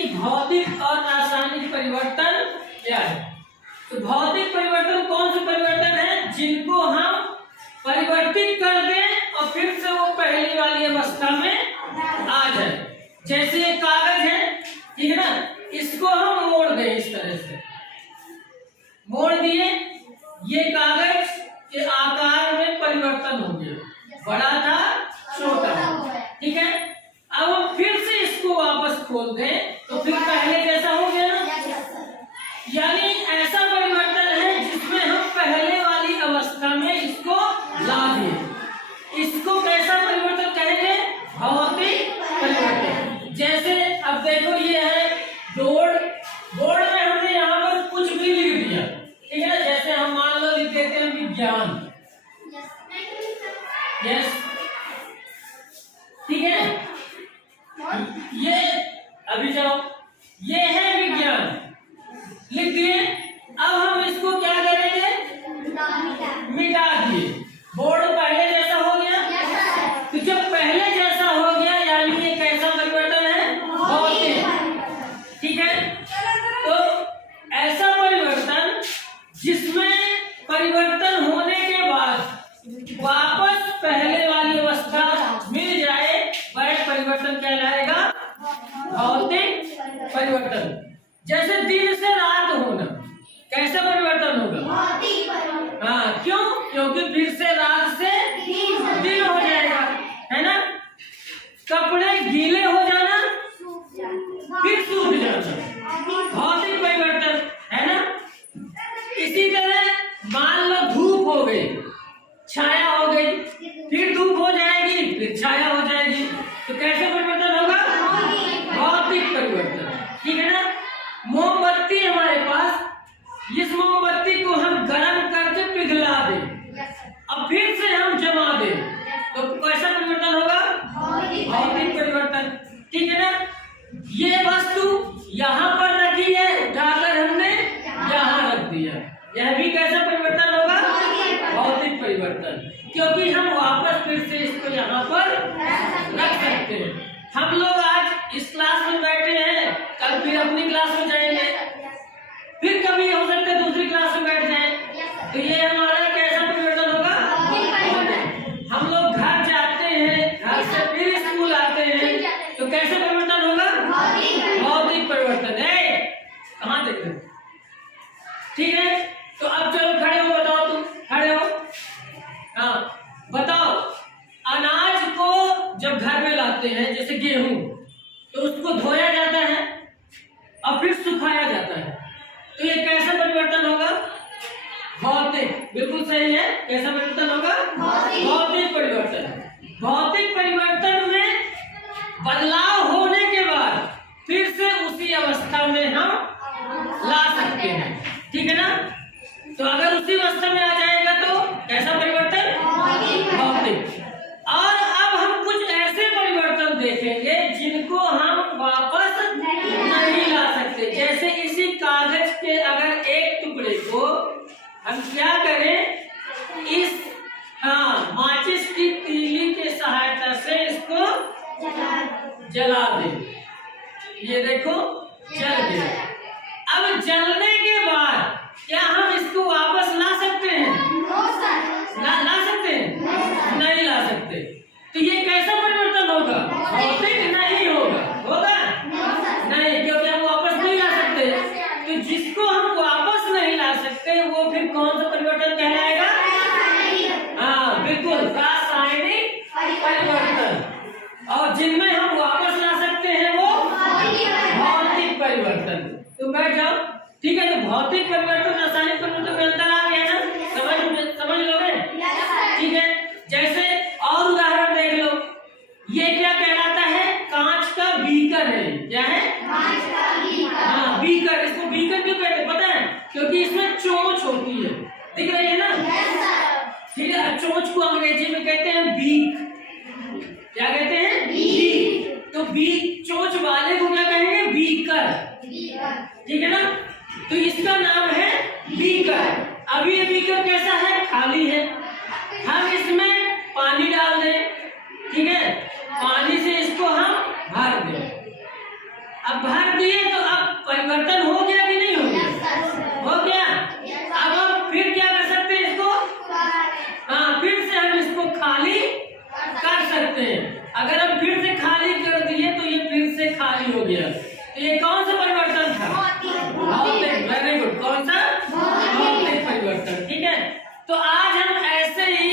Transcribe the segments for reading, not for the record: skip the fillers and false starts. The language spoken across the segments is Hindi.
कि भौतिक और रासायनिक परिवर्तन क्या है। तो भौतिक परिवर्तन कौन से परिवर्तन है जिनको हम परिवर्तित कर दें और फिर से वो पहली वाली अवस्था में आ जाए। जैसे ये कागज है, ठीक है ना, इसको हम मोड़ दें, इस तरह से मोड़ दिए, ये कागज के आकार में परिवर्तन हो गया, बड़ा था छोटा, ठीक है। अब हम फिर से इसको वापस खोल दें तो फिर पहले जैसा हो गया ना, यानी ऐसा परिवर्तन है जिसमें हम पहले वाली अवस्था में इसको ला दिए। इसको कैसा परिवर्तन कहेंगे? भौतिक परिवर्तन। जैसे अब देखो ये है बोर्ड, बोर्ड में हमने यहाँ पर कुछ भी लिख दिया, ठीक है। जैसे हम मान लो लिख देते हैं विज्ञान, यस, ठीक है। ये अभी जाओ, ये है विज्ञान, लिख दिए। अब हम इसको क्या करेंगे? मिटा दिए। बोर्ड पहले जैसा हो गया, तो जब पहले जैसा हो गया यानी ये कैसा परिवर्तन है? भौतिक, ठीक है। तो ऐसा परिवर्तन जिसमें परिवर्तन होने के बाद वापस पहले वाली अवस्था मिल जाए, वह परिवर्तन कहलाएगा भौतिक परिवर्तन। जैसे दिन से रात होना, कैसा परिवर्तन होगा? हाँ, क्यों? क्योंकि फिर से रात से दिन हो जाएगा, है ना। कपड़े गीले हो जाना फिर सूख जाना, भौतिक परिवर्तन, है ना। इसी तरह मान लो धूप हो गई, छाया हो गई, फिर धूप हो जाएगी, फिर छाया हो जाएगी, तो कैसे परिवर्तन होगा? भौतिक परिवर्तन, ठीक है ना। मोमबत्ती हमारे पास, इस मोमबत्ती को हम गर्म करके पिघला दें, अब फिर से हम जमा दें, तो कैसा परिवर्तन होगा? भौतिक परिवर्तन, ठीक है ना। ये वस्तु यहाँ पर रखी है, उठाकर हमने यहाँ रख दिया, यह भी कैसा परिवर्तन होगा? भौतिक परिवर्तन, क्योंकि हम वापस फिर से इसको यहाँ पर रख सकते हैं। हम लोग आज इस क्लास में बैठे हैं, कल फिर अपनी क्लास में जाएंगे, फिर कभी हो सकता है दूसरी क्लास में बैठ जाए, तो ये हमारा कैसा परिवर्तन होगा? हम लोग घर जाते हैं, घर से फिर स्कूल आते हैं, तो कैसे परिवर्तन होगा? भौतिक परिवर्तन है। कहाँ देख रहे, ठीक है। तो अब चलो खड़े हो, बताओ, तुम खड़े हो, हाँ बताओ। अनाज को जब घर में लाते हैं, जैसे गेहूं, तो उसको धोया जाता है और फिर सुखाया जाता है, तो ये कैसा परिवर्तन होगा? भौतिक, बिल्कुल सही है। कैसा परिवर्तन होगा? भौतिक परिवर्तन। भौतिक परिवर्तन में बदलाव होने के बाद फिर से उसी अवस्था में हम ला सकते हैं, ठीक है ना। तो अगर उसी अवस्था में आ जाएगा तो कैसा परिवर्तन? भौतिक। और अब हम कुछ ऐसे परिवर्तन देखेंगे जिनको हम वापस नहीं ला सकते। जैसे इसी कागज के अगर एक टुकड़े को हम क्या करें, इस माचिस की तीली के सहायता से इसको जला दें, ये देखो जल गया। अब जलने के बाद क्या हम इसको वापस ला सकते हैं? ला सकते हैं? नहीं ला सकते। तो ये कैसा परिवर्तन होगा? भौतिक नहीं होगा, होगा नहीं, क्योंकि हम वापस नहीं ला सकते। तो जिसको हम वापस नहीं ला सकते वो फिर कौन सा परिवर्तन कहलाएगा? हाँ बिल्कुल, रासायनिक परिवर्तन। और जिनमें हम वापस ला सकते हैं वो भौतिक परिवर्तन। तो बैठ जाओ, ठीक है। तो भौतिक परिवर्तन रासायनिक परिवर्तन में अंतर आ गया ना, समझ लोगे, ठीक है। जैसे और उदाहरण देख लो, ये क्या कहलाता है? कांच का बीकर है। क्या है? कांच का बीकर। हाँ बीकर, इसको बीकर क्यों कहते हैं पता है? क्योंकि इसमें चोंच होती है, दिख रही है ना, ठीक है। चोंच को अंग्रेजी में कहते हैं बीक। क्या कहते हैं? बीक। तो बीक, चोंच वाले को क्या कहेंगे? बीकर, ठीक है ना। तो इसका नाम है बीकर। अभी ये बीकर कैसा है? खाली है। हम इसमें पानी डाल दें, ठीक है, पानी से इसको हम भर दें। अब भर दिए तो अब परिवर्तन हो गया कि नहीं हो गया? हो गया। अब हम फिर क्या कर सकते हैं इसको? हाँ, फिर से हम इसको खाली कर सकते हैं। अगर हम फिर से खाली कर दिए तो ये फिर से खाली हो गया। तो ये कौन सा परिवर्तन था? भौतिक। Very good. कौन सा? भौतिक परिवर्तन। ठीक है, तो आज हम ऐसे ही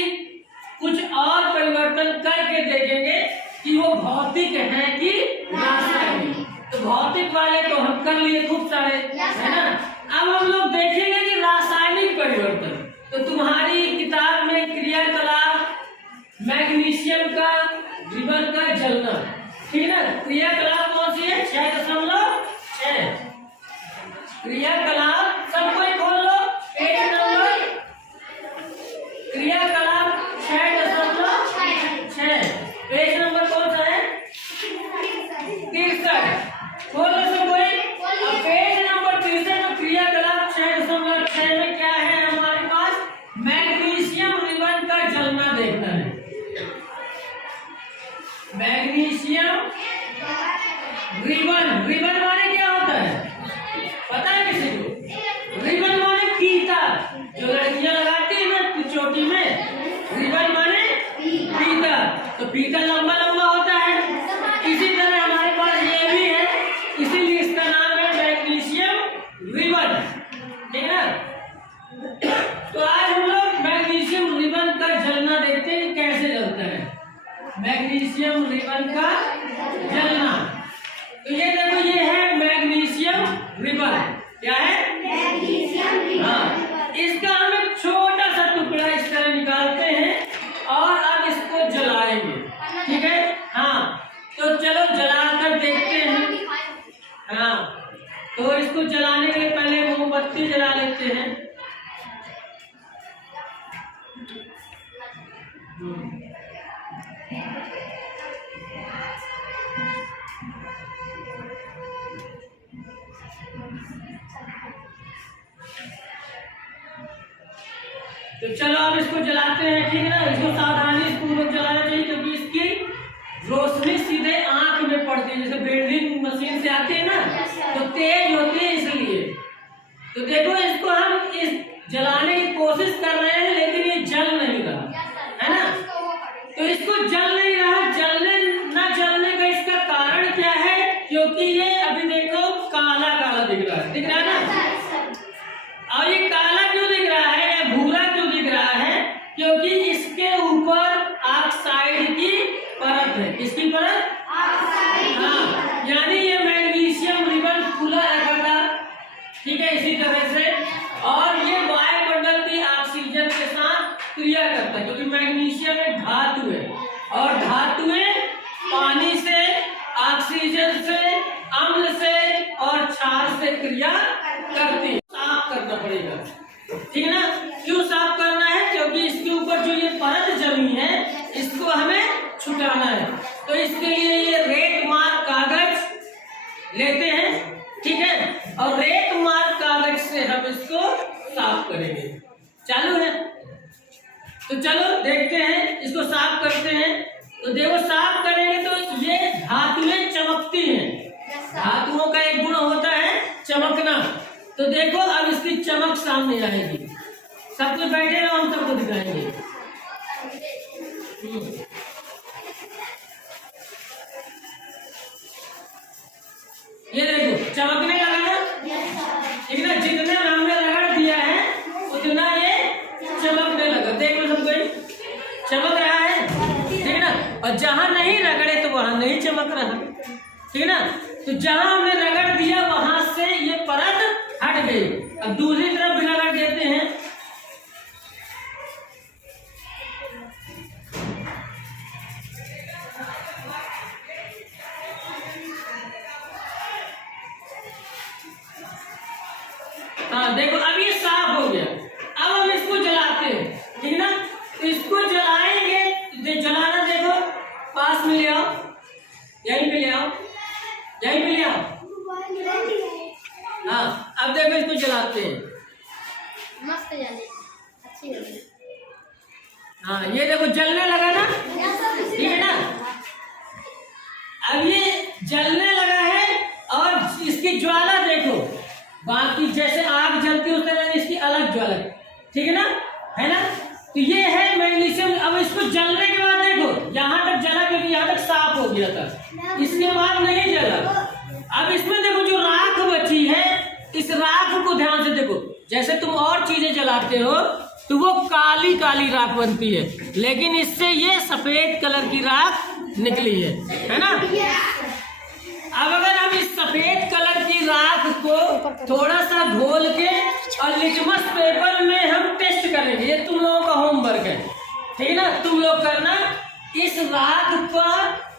कुछ और परिवर्तन करके देखेंगे कि वो भौतिक है कि रासायनिक। तो भौतिक वाले तो हम कर लिए खूब सारे, है ना। अब हम लोग देखेंगे कि रासायनिक परिवर्तन। तो तुम्हारी किताब में क्रियाकलाप मैग्नीशियम का रिबन का जलना, ठीक है ना। क्रियाकलाप कौन सी है? 6.6। क्रियाकलाप सब कोई खोल लो, पेज नंबर क्रियाकलाप 6.6। पेज नंबर कौन सा है? 63। खोल लो सब कोई। अब पेज नंबर 63 में क्रियाकलाप 6.6 में क्या है हमारे पास? मैग्नीशियम रिबन का जलना देखना है। Magnesium ribbon. रिबन माने क्या होता है पता है किसी को? रिबन माने फीता, जो लड़कियां लगाती है ना चोटी में, रिबन माने फीता। तो फीता लंबा लंबा होता है, इसी तरह हमारे पास ये भी है, इसीलिए इसका नाम है मैग्नीशियम रिबन, ठीक है ना। तो आज हम लोग मैग्नीशियम रिबन का जलना देखते हैं कि कैसे जलता है मैग्नीशियम रिबन का जलना। तो ये देखो, ये है मैग्नीशियम रिबन। क्या है? Magnesium ribbon. हाँ, इसका हम एक छोटा सा टुकड़ा इस तरह निकालते हैं और अब इसको जलाएंगे, ठीक है। हाँ, तो चलो जलाकर देखते हैं। हाँ, तो इसको जलाने के लिए पहले मोमबत्ती जला लेते हैं। तो चलो अब इसको जलाते हैं, ठीक है ना। इसको सावधानी पूर्वक जलाना चाहिए क्योंकि इसकी रोशनी सीधे आंख में पड़ती है, जैसे वेल्डिंग मशीन से आती है ना, तो तेज होती है इसलिए। तो देखो, इसको हम इस जलाने की कोशिश कर रहे हैं लेकिन ये जल नहीं रहा, है ना। तो इसको जल नहीं रहा, जलने न जलने का इसका कारण क्या है? क्योंकि ये अभी देखो काला काला दिख रहा है, दिख रहा है ना। और ये काला क्यों दिख रहा है या भूरा क्यों दिख रहा है? क्योंकि इसके ऊपर ऑक्साइड की परत है। किसकी परत? ऑक्साइड। हाँ, यानी ये मैग्नीशियम रिबन खुला रखा था, ठीक है, इसी तरह से। और ये वायुमंडल की ऑक्सीजन के साथ क्रिया करता है क्योंकि मैग्नीशियम एक धातु है और धातुएं पानी से, ऑक्सीजन से, अम्ल से और क्षार से क्रिया करती है। साफ करना पड़ेगा, ठीक है ना। क्यों साफ करना है? क्योंकि इसके ऊपर जो ये परत जमी है इसको हमें छुटाना है। तो इसके लिए ये रेत मार्क कागज लेते हैं, ठीक है, और रेत मार्क कागज से हम इसको साफ करेंगे। चालू है? तो चलो देखते हैं, इसको साफ करते हैं। तो देखो, साफ करेंगे तो ये धातुएं चमकती हैं। धातुओं का एक गुण होता है चमकना। तो देखो, अब इसकी चमक सामने आएगी। सब कुछ बैठे रहो, हम सबको दिखाएंगे। ये देखो चमकने लगा ना, ठीक है ना। जितने हमने रगड़ दिया है उतना ये चमकने लगा। देख लो, सब कोई चमक रहा है, ठीक है ना। और जहां नहीं रगड़े तो वहां नहीं चमक रहा, ठीक है ना। तो जहां हमने रगड़ दिया वहां से ये परत हट गई। अब दूसरी तरफ भी रगड़ देते हैं। हाँ देखो, अब ये साफ हो गया। अब हम इसको जलाते हैं, ठीक है ना। तो इसको जलाएंगे, जलाना देखो, पास में ले आओ, यहीं पे ले आओ, यहीं पे ले आओ। हाँ, अब देखो इसको जलाते हैं। मस्त जले, अच्छी लगी। हाँ, ये देखो जलने लगा ना, ठीक है ना। अब ये जलने लगा है और इसकी ज्वाला देखो, बाकी जैसे आग जलती है उस तरह इसकी अलग ज्वाला, ठीक है ना। तो ये है मैग्नीशियम। अब इसको जलने के बाद देखो यहाँ तक जला क्योंकि यहाँ तक साफ हो गया था, इसके बाद नहीं जला। अब इसमें देखो जो राख बची है, इस राख को ध्यान से देखो। जैसे तुम और चीजें जलाते हो तो वो काली काली राख बनती है, लेकिन इससे ये सफेद कलर की राख निकली है ना। अब अगर हम इस सफेद कलर की राख को थोड़ा सा घोल के और लिटमस पेपर में हम टेस्ट करेंगे, ये तुम लोगों का होमवर्क है, ठीक है ना। तुम लोग करना, इस राख का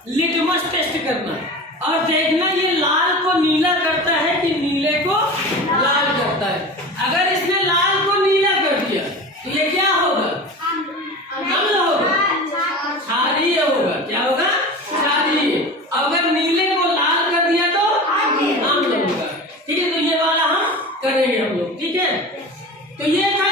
लिटमस टेस्ट करना और देखना ये लाल को नीला करता है कि नीले को लाल करता है। अगर इसने लाल को नीला कर दिया तो ये क्या होगा? अम्ल होगा, क्षारीय होगा। क्या होगा? क्षारीय। अगर नीले को लाल कर दिया तो अम्ल होगा, ठीक है। तो ये वाला हम करेंगे हम लोग, ठीक है। तो ये था